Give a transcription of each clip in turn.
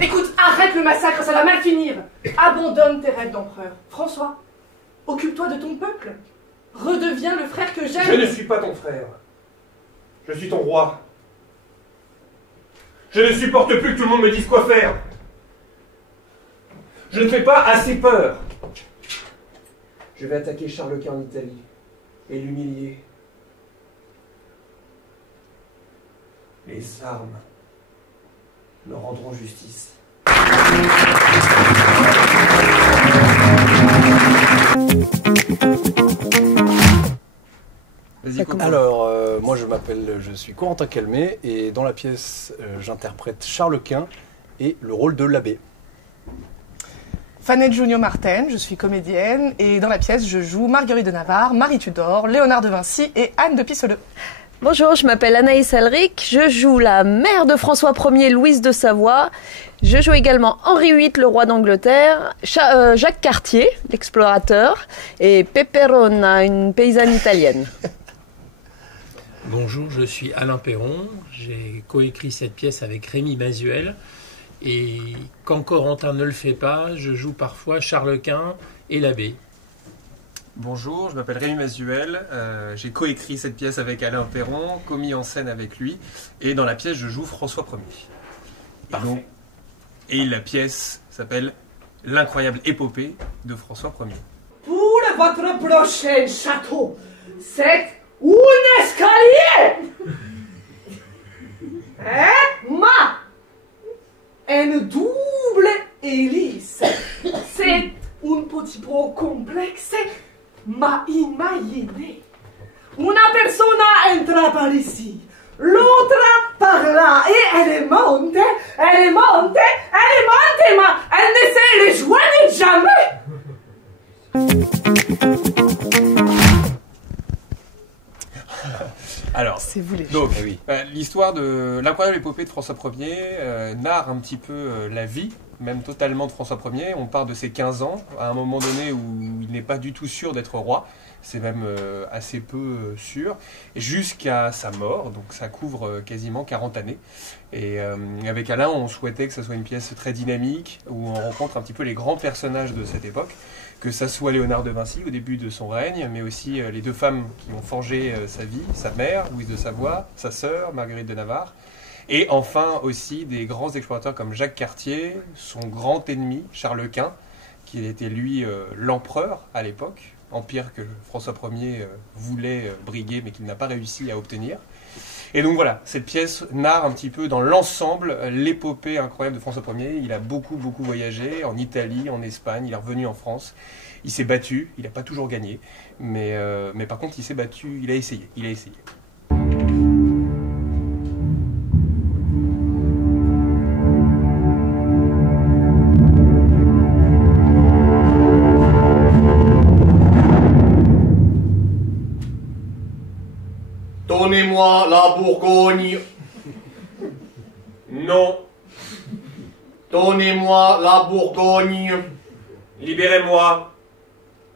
Écoute, arrête le massacre, ça va mal finir. Abandonne tes rêves d'empereur. François, occupe-toi de ton peuple. Redeviens le frère que j'aime. Je ne suis pas ton frère. Je suis ton roi. Je ne supporte plus que tout le monde me dise quoi faire. Je ne fais pas assez peur. Je vais attaquer Charles Quint en Italie et l'humilier. Les armes me rendront justice. Alors, moi je suis Corentin Calmet et dans la pièce j'interprète Charles Quint et le rôle de l'abbé. Fanette Junio Martin, je suis comédienne et dans la pièce je joue Marguerite de Navarre, Marie Tudor, Léonard de Vinci et Anne de Pissoleu. Bonjour, je m'appelle Anaïs Alric, je joue la mère de François Ier, Louise de Savoie. Je joue également Henri VIII, le roi d'Angleterre, Jacques Cartier, l'explorateur, et Peperona, une paysanne italienne. Bonjour, je suis Alain Perron, j'ai coécrit cette pièce avec Rémi Mazuel, et quand Corentin ne le fait pas, je joue parfois Charles Quint et l'abbé. Bonjour, je m'appelle Rémi Mazuel, j'ai coécrit cette pièce avec Alain Perron, commis en scène avec lui, et dans la pièce je joue François Ier. Parfait. Et la pièce s'appelle L'incroyable épopée de François Ier. Pour votre prochain château, c'est un escalier. Une double hélice. C'est un petit peu complexe, ma imaginez. Una persona entra par ici, l'autre par là, et elle monte, ma elle ne se rejoignent jamais. Alors, c'est vous les donc, l'histoire de l'incroyable épopée de François Ier narre un petit peu la vie, même totalement, de François Ier. On part de ses 15 ans, à un moment donné où il n'est pas du tout sûr d'être roi, c'est même assez peu sûr, jusqu'à sa mort, donc ça couvre quasiment 40 années. Et avec Alain, on souhaitait que ce soit une pièce très dynamique, où on rencontre un petit peu les grands personnages de cette époque, que ça soit Léonard de Vinci au début de son règne, mais aussi les deux femmes qui ont forgé sa vie, sa mère, Louise de Savoie, sa sœur, Marguerite de Navarre, et enfin aussi des grands explorateurs comme Jacques Cartier, son grand ennemi, Charles Quint, qui était lui l'empereur à l'époque, empire que François Ier voulait briguer mais qu'il n'a pas réussi à obtenir. Et donc voilà, cette pièce narre un petit peu dans l'ensemble l'épopée incroyable de François Ier. Il a beaucoup voyagé en Italie, en Espagne, il est revenu en France. Il s'est battu, il n'a pas toujours gagné, mais par contre il s'est battu, il a essayé. Donnez-moi la Bourgogne. Non. Donnez-moi la Bourgogne. Libérez-moi.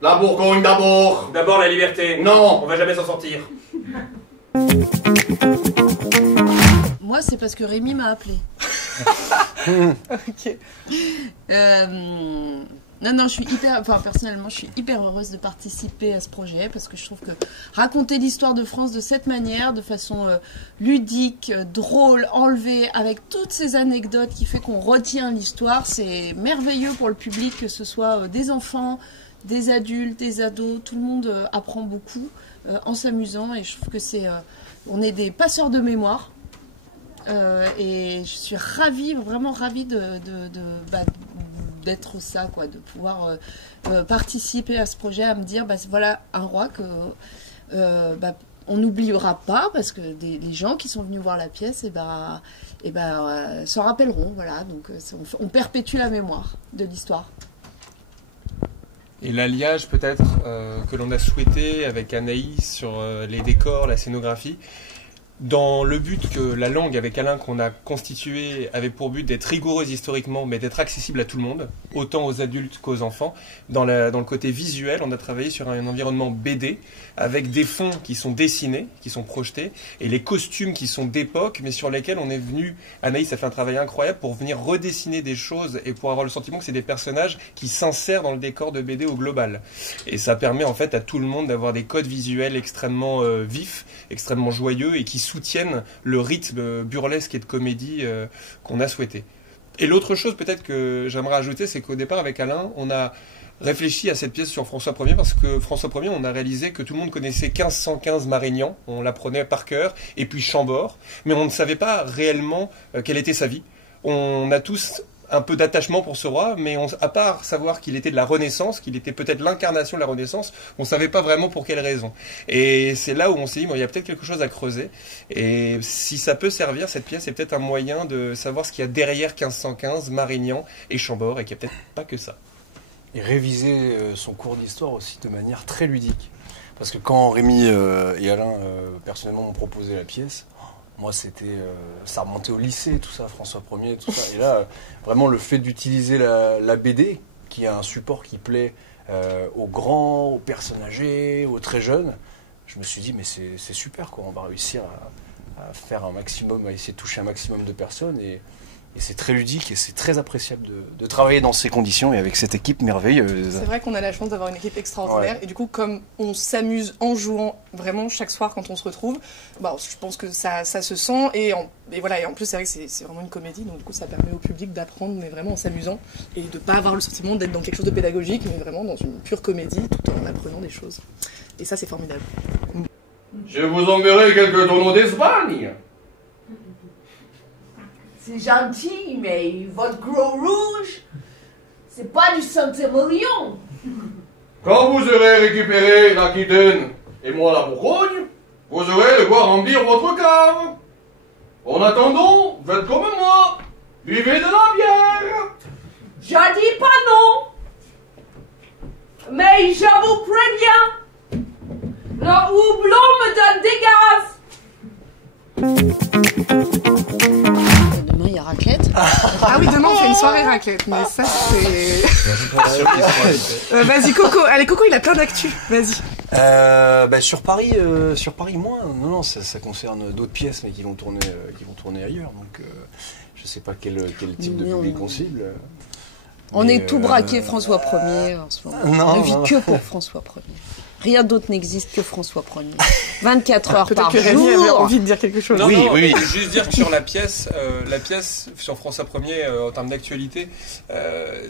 La Bourgogne d'abord. D'abord la liberté. Non. On va jamais s'en sortir. Moi, c'est parce que Rémi m'a appelé. Ok. Non, personnellement, je suis hyper heureuse de participer à ce projet parce que je trouve que raconter l'histoire de France de cette manière, de façon ludique, drôle, enlevée, avec toutes ces anecdotes qui fait qu'on retient l'histoire, c'est merveilleux pour le public, que ce soit des enfants, des adultes, des ados, tout le monde apprend beaucoup en s'amusant et je trouve que on est des passeurs de mémoire. Et je suis vraiment ravie d'être ça, quoi, de pouvoir participer à ce projet, à me dire, voilà un roi que on n'oubliera pas, parce que les gens qui sont venus voir la pièce, s'en rappelleront, voilà, donc on perpétue la mémoire de l'histoire. Et l'alliage peut-être que l'on a souhaité avec Anaïs sur les décors, la scénographie, Dans le but que la langue avec Alain qu'on a constituée avait pour but d'être rigoureuse historiquement, mais d'être accessible à tout le monde, autant aux adultes qu'aux enfants. Dans le côté visuel, on a travaillé sur un environnement BD, avec des fonds qui sont dessinés, qui sont projetés, et les costumes qui sont d'époque, mais sur lesquels on est venu, Anaïs a fait un travail incroyable pour venir redessiner des choses et pour avoir le sentiment que c'est des personnages qui s'insèrent dans le décor de BD au global. Et ça permet en fait à tout le monde d'avoir des codes visuels extrêmement vifs, extrêmement joyeux, et qui soutiennent le rythme burlesque et de comédie qu'on a souhaité. Et l'autre chose peut-être que j'aimerais ajouter, c'est qu'au départ avec Alain, on a réfléchi à cette pièce sur François Ier parce que François Ier, on a réalisé que tout le monde connaissait 1515 Marignan, on l'apprenait par cœur, et puis Chambord, mais on ne savait pas réellement quelle était sa vie. On a tous un peu d'attachement pour ce roi, mais à part savoir qu'il était de la Renaissance, qu'il était peut-être l'incarnation de la Renaissance, on ne savait pas vraiment pour quelle raison. Et c'est là où on s'est dit, bon, il y a peut-être quelque chose à creuser, et si ça peut servir, cette pièce, c'est peut-être un moyen de savoir ce qu'il y a derrière 1515, Marignan et Chambord, et qu'il n'y a peut-être pas que ça. Et réviser son cours d'histoire aussi de manière très ludique. Parce que quand Rémi et Alain, personnellement, m'ont proposé la pièce, moi, ça remontait au lycée, tout ça, François Ier, tout ça. Et là, vraiment, le fait d'utiliser la BD, qui est un support qui plaît aux grands, aux personnes âgées, aux très jeunes, je me suis dit, mais c'est super, quoi. On va réussir à faire un maximum, à essayer de toucher un maximum de personnes. Et c'est très ludique et c'est très appréciable de travailler dans ces conditions et avec cette équipe merveilleuse. C'est vrai qu'on a la chance d'avoir une équipe extraordinaire. Ouais. Et du coup, comme on s'amuse en jouant vraiment chaque soir quand on se retrouve, bah, je pense que ça se sent. Et voilà. Et en plus, c'est vrai que c'est vraiment une comédie. Donc du coup, ça permet au public d'apprendre, mais vraiment en s'amusant. Et de ne pas avoir le sentiment d'être dans quelque chose de pédagogique, mais vraiment dans une pure comédie, tout en apprenant des choses. Et ça, c'est formidable. Je vous enverrai quelques tonneaux d'Espagne. C'est gentil, mais votre gros rouge, c'est pas du Saint-Émilion. Quand vous aurez récupéré l'Aquitaine et moi la Bourgogne, vous aurez de quoi remplir votre cave. En attendant, faites comme moi, buvez de la bière. Je dis pas non, mais je vous préviens, le houblon me donne des gaz. Demain, il y a raclette. Ah oui, demain, on fait une soirée raclette. Mais ça, c'est... Vas-y, Coco. Allez, Coco, il a plein d'actu. Vas-y. Sur Paris, moins. Non, ça concerne d'autres pièces, mais qui vont tourner ailleurs. Donc, je sais pas quel type de public on cible. On est tout braqué François Ier en ce moment. Non, on ne vit que pour François Ier. Rien d'autre n'existe que François Ier. 24 heures par jour. Peut-être que Rémi avait envie de dire quelque chose. Non, oui. Juste dire que sur la pièce sur François Ier, en termes d'actualité,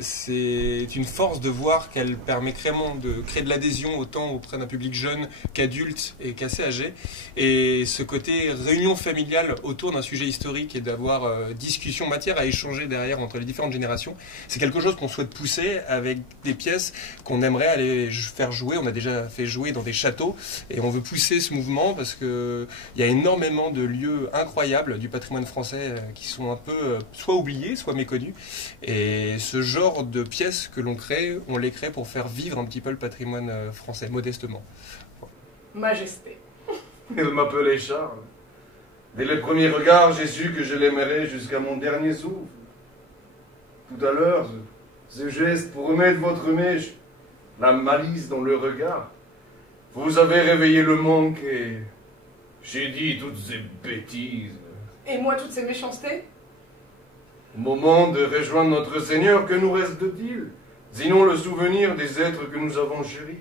c'est une force de voir qu'elle permet clairement de créer de l'adhésion autant auprès d'un public jeune qu'adulte et qu'assez âgé. Et ce côté réunion familiale autour d'un sujet historique et d'avoir discussion, matière à échanger derrière entre les différentes générations, c'est quelque chose qu'on souhaite pousser avec des pièces qu'on aimerait aller faire jouer. On a déjà fait jouer dans des châteaux et on veut pousser ce mouvement parce que il y a énormément de lieux incroyables du patrimoine français qui sont un peu soit oubliés, soit méconnus, et ce genre de pièces que l'on crée, on les crée pour faire vivre un petit peu le patrimoine français, modestement. Majesté. Il m'appelait Charles. Dès le premier regard, j'ai su que je l'aimerais jusqu'à mon dernier souffle. Tout à l'heure, ce geste pour remettre votre mèche, la malice dans le regard, vous avez réveillé le manque et j'ai dit toutes ces bêtises. Et moi, toutes ces méchancetés? Au moment de rejoindre notre Seigneur, que nous reste-t-il? Sinon le souvenir des êtres que nous avons chéris.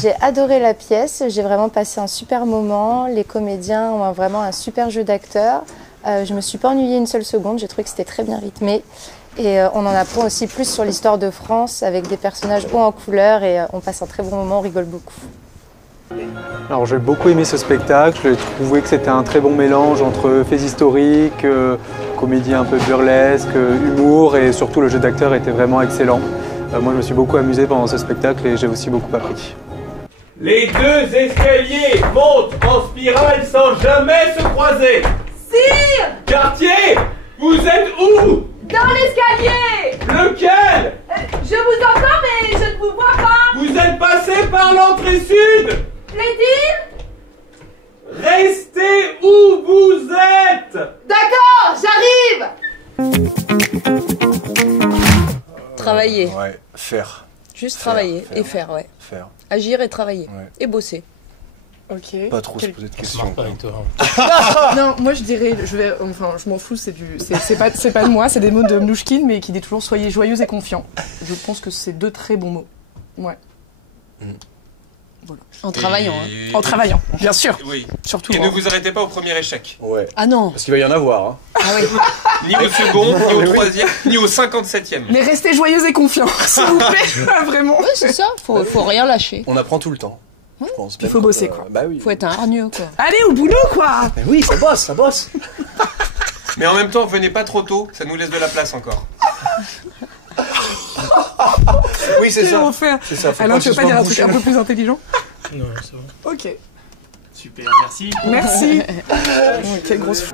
J'ai adoré la pièce, j'ai vraiment passé un super moment. Les comédiens ont vraiment un super jeu d'acteurs. Je me suis pas ennuyée une seule seconde, j'ai trouvé que c'était très bien rythmé. Et on en apprend aussi plus sur l'histoire de France avec des personnages hauts en couleur et on passe un très bon moment, on rigole beaucoup. Alors j'ai beaucoup aimé ce spectacle, j'ai trouvé que c'était un très bon mélange entre faits historiques, comédie un peu burlesque, humour et surtout le jeu d'acteur était vraiment excellent. Moi je me suis beaucoup amusé pendant ce spectacle et j'ai aussi beaucoup appris. Les deux escaliers montent en spirale sans jamais se croiser. Sire! Quartier, vous êtes où? Dans l'escalier! Lequel? Je vous entends, mais je ne vous vois pas! Vous êtes passé par l'entrée sud! plaît-il? Restez où vous êtes! D'accord, j'arrive! Travailler. Ouais, faire. Juste Faire, travailler faire. et faire, ouais. Faire. Agir et travailler. Ouais. Et bosser. Ok. Pas trop se poser de Ça questions. marche pas avec toi. Non, moi je dirais, je m'en fous, c'est pas de moi, c'est des mots de Mnouchkine, mais qui dit toujours soyez joyeux et confiants. Je pense que c'est deux très bons mots. Ouais. En travaillant, hein. En travaillant, bien sûr. Oui. Surtout. Et hein. ne vous arrêtez pas au premier échec. Ouais. Ah non. Parce qu'il va y en avoir. Hein. Ah oui. Ni au second, ni au troisième, ni au 57e. Mais restez joyeux et confiants, s'il vous plaît. Vraiment. Ouais, c'est ça. Faut rien lâcher. On apprend tout le temps. Je pense. Il faut bosser, quoi. Bah oui. Faut être un hargneux, quoi. Allez, au boulot, quoi. Mais oui, ça bosse, ça bosse. Mais en même temps, venez pas trop tôt, ça nous laisse de la place encore. Oui, c'est Quel ça. enfer. C'est ça. Faut Alain, pas tu veux que pas ce dire un soit truc un peu plus intelligent? Non, c'est bon. Ok. Super, merci. Merci. Oh, quelle grosse.